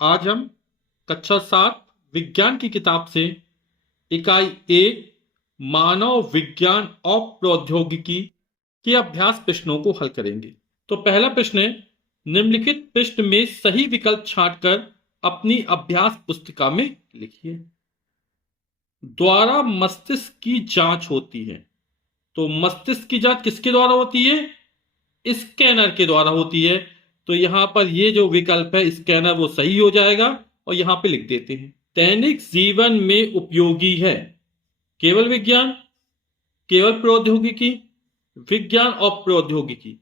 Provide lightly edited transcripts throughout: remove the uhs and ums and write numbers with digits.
आज हम कक्षा 7 विज्ञान की किताब से इकाई 1 मानव विज्ञान और प्रौद्योगिकी के अभ्यास प्रश्नों को हल करेंगे। तो पहला प्रश्न है, निम्नलिखित पृष्ठ में सही विकल्प छांटकर अपनी अभ्यास पुस्तिका में लिखिए। द्वारा मस्तिष्क की जांच होती है। तो मस्तिष्क की जांच किसके द्वारा होती है? स्कैनर के द्वारा होती है। तो यहां पर ये जो विकल्प है स्कैनर वो सही हो जाएगा और यहां पे लिख देते हैं। दैनिक जीवन में उपयोगी है केवल विज्ञान, केवल प्रौद्योगिकी, विज्ञान और प्रौद्योगिकी,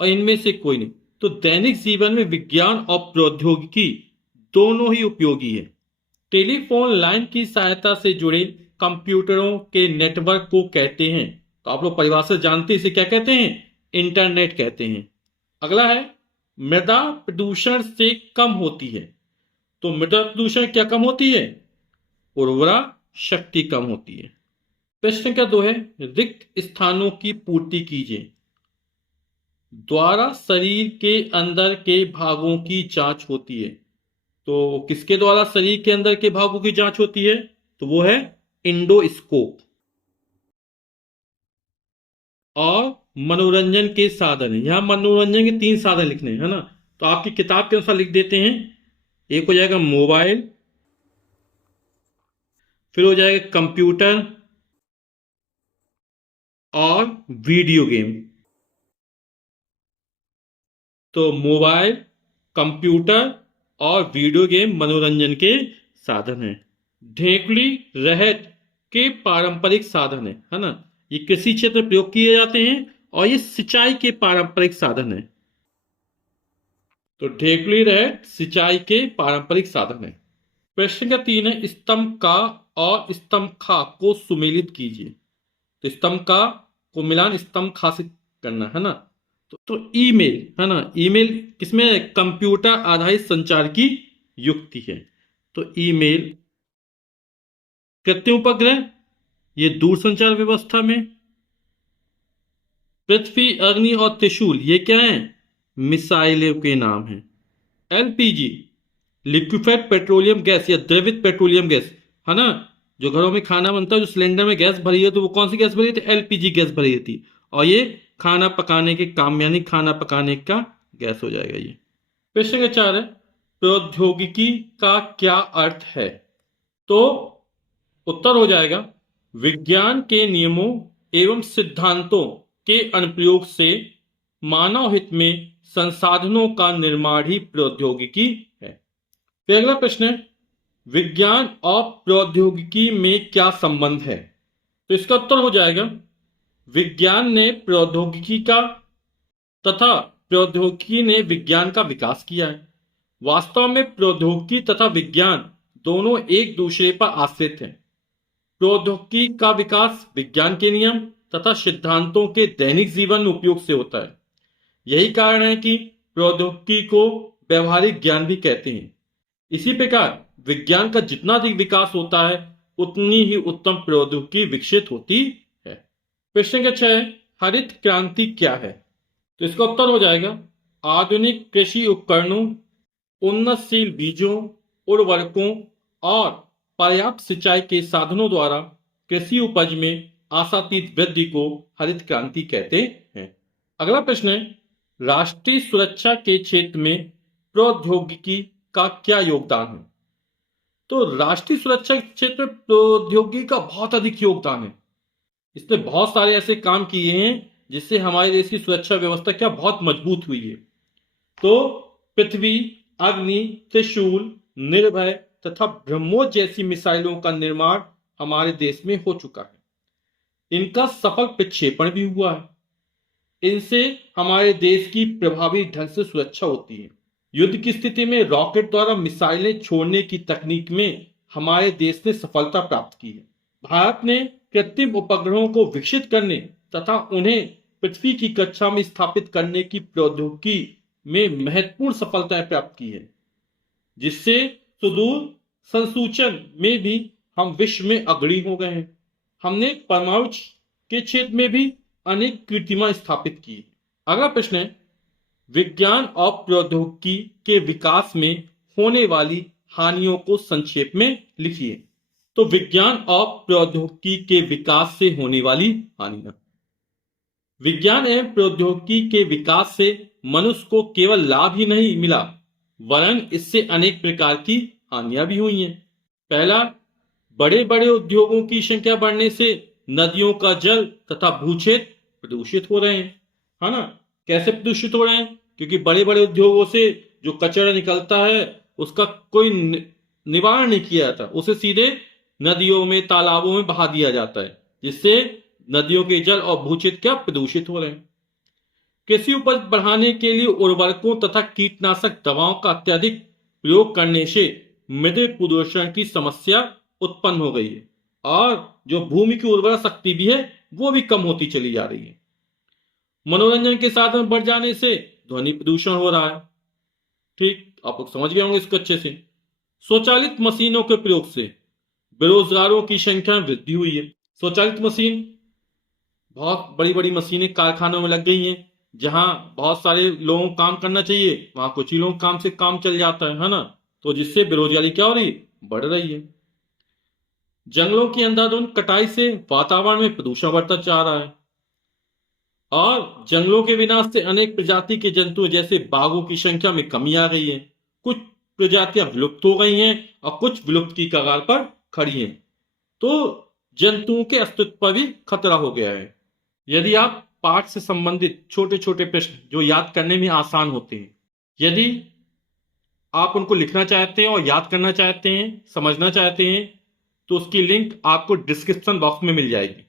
और इनमें से कोई नहीं। तो दैनिक जीवन में विज्ञान और प्रौद्योगिकी दोनों ही उपयोगी है। टेलीफोन लाइन की सहायता से जुड़े कंप्यूटरों के नेटवर्क को कहते हैं। तो आप लोग परिभाषा जानते हैं, इसे क्या कहते हैं? इंटरनेट कहते हैं। अगला है, मृदा प्रदूषण से कम होती है। तो मृदा प्रदूषण क्या कम होती है? उर्वरा शक्ति कम होती है। प्रश्न संख्या 2 है, रिक्त स्थानों की पूर्ति कीजिए। द्वारा शरीर के अंदर के भागों की जांच होती है। तो किसके द्वारा शरीर के अंदर के भागों की जांच होती है? तो वो है इंडोस्कोप। और मनोरंजन के साधन है, यहां मनोरंजन के 3 साधन लिखने हैं, है ना? तो आपकी किताब के अनुसार लिख देते हैं। एक हो जाएगा मोबाइल, फिर हो जाएगा कंप्यूटर और वीडियो गेम। तो मोबाइल, कंप्यूटर और वीडियो गेम मनोरंजन के साधन है। ढेकुली रहत के पारंपरिक साधन है ना? ये कृषि क्षेत्र में प्रयोग किए जाते हैं और ये सिंचाई के पारंपरिक साधन है। तो ढेकुली रहत सिंचाई के पारंपरिक साधन है। प्रश्न का 3 है, स्तंभ का और स्तंभ खा को सुमेलित कीजिए। तो स्तंभ का को मिलान स्तंभ खा से करना है ना? तो ईमेल है ना? ईमेल किसमें? कंप्यूटर आधारित संचार की युक्ति है। तो ईमेल कृत्रिम उपग्रह, ये दूरसंचार व्यवस्था में। पृथ्वी, अग्नि और त्रिशूल ये क्या है? मिसाइलों के नाम है। एलपीजी लिक्विफाइड पेट्रोलियम गैस या द्रवित पेट्रोलियम गैस, है ना? जो घरों में खाना बनता है, जो सिलेंडर में गैस भरी है, तो वो कौन सी गैस भरी थी? एलपीजी गैस भरी थी। और ये खाना पकाने के काम, यानी खाना पकाने का गैस हो जाएगा ये। प्रश्न का 4 है, प्रौद्योगिकी का क्या अर्थ है? तो उत्तर हो जाएगा, विज्ञान के नियमों एवं सिद्धांतों के अनुप्रयोग से मानव हित में संसाधनों का निर्माण ही प्रौद्योगिकी है। फिर अगला प्रश्न है, विज्ञान और प्रौद्योगिकी में क्या संबंध है? तो इसका उत्तर हो जाएगा, विज्ञान ने प्रौद्योगिकी का तथा प्रौद्योगिकी ने विज्ञान का विकास किया है। वास्तव में प्रौद्योगिकी तथा विज्ञान दोनों एक दूसरे पर आश्रित हैं। प्रौद्योगिकी का विकास विज्ञान के नियम तथा सिद्धांतों के दैनिक जीवन में उपयोग से होता है। यही कारण है कि प्रौद्योगिकी को व्यवहारिक ज्ञान भी कहते हैं। इसी प्रकार विज्ञान का जितना अधिक विकास होता है उतनी ही उत्तम प्रौद्योगिकी विकसित होती है। प्रश्न का 6 है, हरित क्रांति क्या है? तो इसका उत्तर हो जाएगा, आधुनिक कृषि उपकरणों, उन्नतशील बीजों, उर्वरकों और पर्याप्त सिंचाई के साधनों द्वारा कृषि उपज में आशातीत वृद्धि को हरित क्रांति कहते हैं। अगला प्रश्न है, राष्ट्रीय सुरक्षा के क्षेत्र में प्रौद्योगिकी का क्या योगदान है? तो राष्ट्रीय सुरक्षा के क्षेत्र में प्रौद्योगिकी का बहुत अधिक योगदान है। इसने बहुत सारे ऐसे काम किए हैं जिससे हमारे देश की सुरक्षा व्यवस्था क्या बहुत मजबूत हुई है। तो पृथ्वी, अग्नि, त्रिशूल, निर्भय तथा ब्रह्मोस जैसी मिसाइलों का निर्माण हमारे देश में हो चुका है। इनका सफल प्रक्षेपण भी हुआ है। इनसे हमारे देश की प्रभावी ढंग से सुरक्षा होती है। युद्ध की स्थिति में रॉकेट द्वारा मिसाइलें छोड़ने की तकनीक में हमारे देश ने सफलता प्राप्त की है। भारत ने कृत्रिम उपग्रहों को विकसित करने तथा उन्हें पृथ्वी की कक्षा में स्थापित करने की प्रौद्योगिकी में महत्वपूर्ण सफलताएं प्राप्त की है, जिससे सुदूर संसूचन में भी हम विश्व में अग्रणी हो गए हैं। हमने परमाणु के क्षेत्र में भी अनेक कीर्तिमान स्थापित की। अगला प्रश्न है, विज्ञान और प्रौद्योगिकी के विकास में होने वाली हानियों को संक्षेप में लिखिए। तो विज्ञान और प्रौद्योगिकी के विकास से होने वाली हानियां। विज्ञान एवं प्रौद्योगिकी के विकास से मनुष्य को केवल लाभ ही नहीं मिला, वरन इससे अनेक प्रकार की हानियां भी हुई हैं। पहला, बड़े बड़े उद्योगों की संख्या बढ़ने से नदियों का जल तथा भूक्षेत्र प्रदूषित हो रहे हैं, है ना। कैसे प्रदूषित हो रहे हैं? क्योंकि बड़े बड़े उद्योगों से जो कचरा निकलता है उसका कोई निवारण नहीं किया जाता, उसे सीधे नदियों में तालाबों में बहा दिया जाता है, जिससे नदियों के जल और भूक्षेत्र क्या प्रदूषित हो रहे हैं। कृषि उपज बढ़ाने के लिए उर्वरकों तथा कीटनाशक दवाओं का अत्यधिक प्रयोग करने से मृदा प्रदूषण की समस्या उत्पन्न हो गई है और जो भूमि की उर्वरा शक्ति भी है वो भी कम होती चली जा रही है। मनोरंजन के साधन बढ़ जाने से ध्वनि प्रदूषण हो रहा है। ठीक, आप लोग समझ गए होंगे इसको अच्छे से। स्वचालित मशीनों के प्रयोग से बेरोजगारों की संख्या में वृद्धि हुई है। स्वचालित मशीन, बहुत बड़ी बड़ी मशीनें कारखानों में लग गई हैं, जहां बहुत सारे लोगों को काम करना चाहिए वहां कुछ ही लोगों काम से काम चल जाता है ना। तो जिससे बेरोजगारी क्या हो रही, बढ़ रही है। जंगलों की अंधाधुंध कटाई से वातावरण में प्रदूषण बढ़ता जा रहा है और जंगलों के विनाश से अनेक प्रजाति के जंतु जैसे बाघों की संख्या में कमी आ गई है। कुछ प्रजातियां विलुप्त हो गई हैं और कुछ विलुप्त की कगार पर खड़ी हैं। तो जंतुओं के अस्तित्व पर भी खतरा हो गया है। यदि आप पाठ से संबंधित छोटे छोटे प्रश्न जो याद करने में आसान होते हैं, यदि आप उनको लिखना चाहते हैं और याद करना चाहते हैं, समझना चाहते हैं, तो उसकी लिंक आपको डिस्क्रिप्शन बॉक्स में मिल जाएगी।